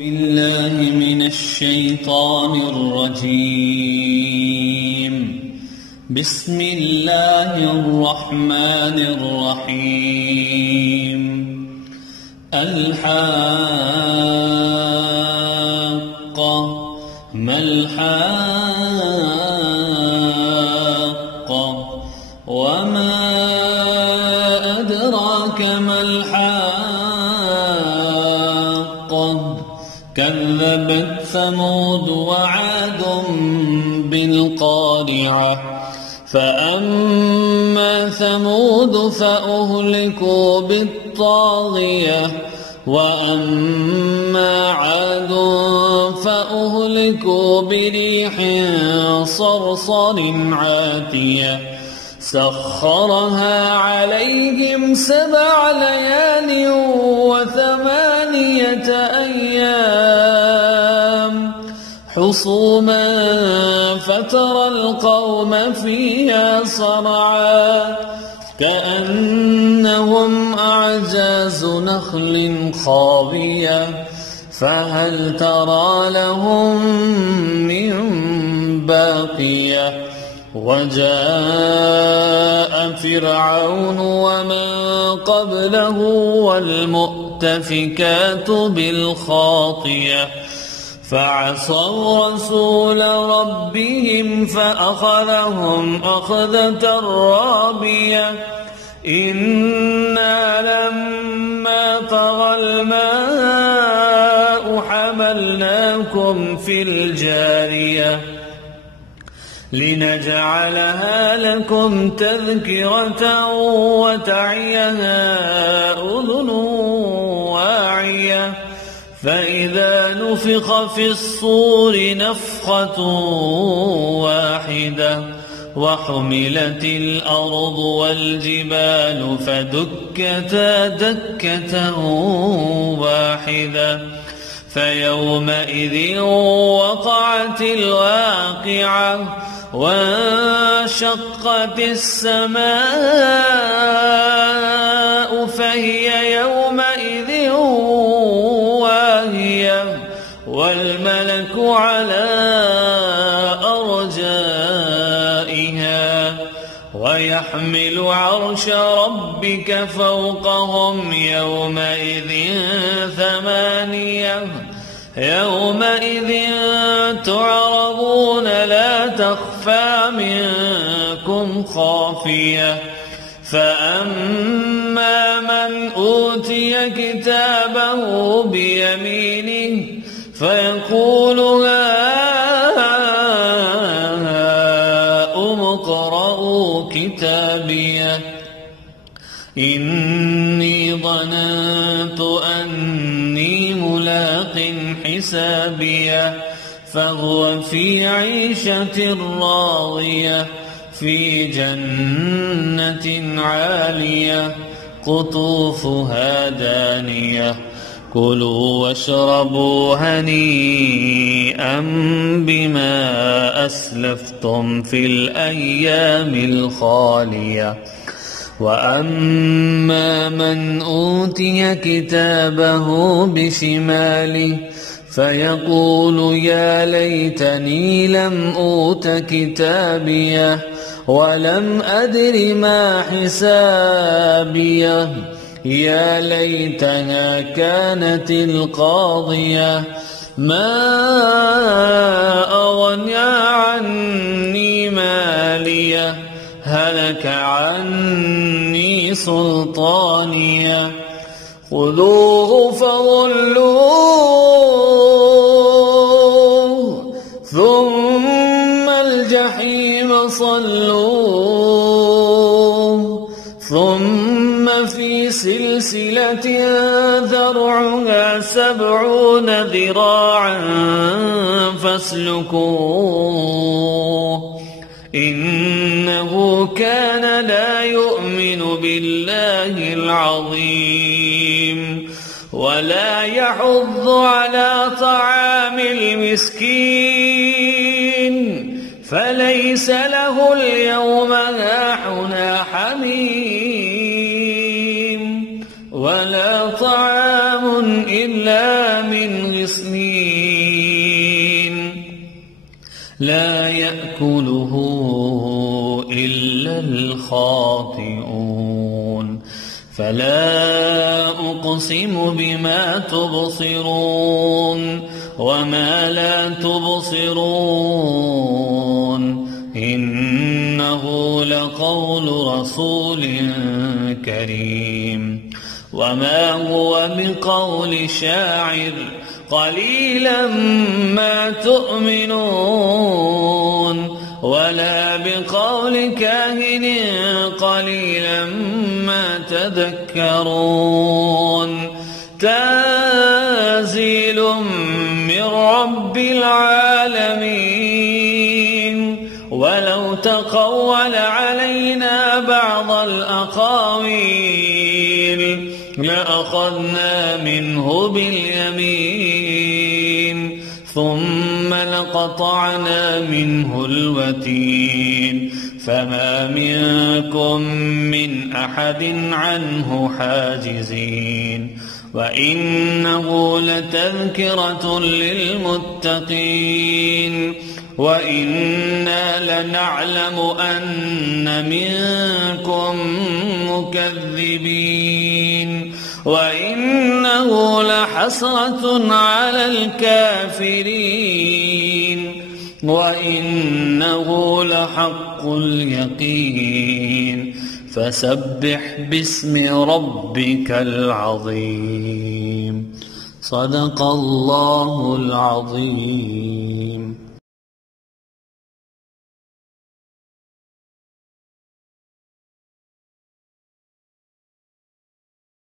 بالله من الشيطان الرجيم. بسم الله الرحمن الرحيم. الحاقة ما الحاقة وما أدراك ما الحاقة كذبت ثمود وعاد بالقارعة فأما ثمود فأهلكوا بالطاغية وأما عاد فأهلكوا بريح صرصر عاتية سخرها عليهم 7 ليال و8 أيام حصوما فترى القوم فيها صرعا كأنهم أعجاز نخل خاوية فهل ترى لهم من باقية وجاء فرعون ومن قبله والمؤتفكات بالخاطية فعصوا رسول ربهم فأخذهم أخذة رابية إنا لما طغى الماء حملناكم في الجارية لنجعلها لكم تذكرة وتعيها أذن واعية فإذا نفخ في الصور نفخة واحدة وحملت الأرض والجبال فدكتا دكة واحدة فيومئذ وقعت الواقعة وانشقت السماء فهي يومئذ واهية والملك على أرجائها ويحمل عرش ربك فوقهم يومئذ 8 يومئذ تعرضون لا تخفى منكم خافية فأما من أوتي كتابه بيمينه فيقول هاؤم اقرءوا كتابيه إني ظننت أني ملاق حسابيه فهو في عيشة راضية في جنة عالية قطوفها دانية كلوا واشربوا هنيئا بما أسلفتم في الأيام الخالية وأما من أوتي كتابه بشماله فيقول يا ليتني لم أوت كتابيه ولم أدر ما حسابيه يا ليتها كانت القاضية ما أغنى عني ماليه هلك عني سلطانيه خذوه فغلوه ثم الجحيم صلوه ثم في سلسلة ذرعها 70 ذراعا فاسلكوه إنه كان لا يؤمن بالله العظيم ولا يحض على طعام المسكين فليس له اليوم هاهنا حميم ولا طعام إلا من غسلين الخاطئون فلا أقسم بما تبصرون وما لا تبصرون إنه لقول رسول كريم وما هو بقول شاعر قليلا ما تؤمنون ولا بقول كاهن قليلا ما تذكرون تنزيل من رب العالمين ولو تقول علينا بعض الأقاويل لأخذنا منه باليمين ثم لقطعنا منه الوتين فما منكم من أحد عنه حاجزين وإنه لتذكرة للمتقين وإنا لنعلم أن منكم مكذبين وإنه لحسرة على الكافرين وإنه لحق اليقين فسبح باسم ربك العظيم صدق الله العظيم.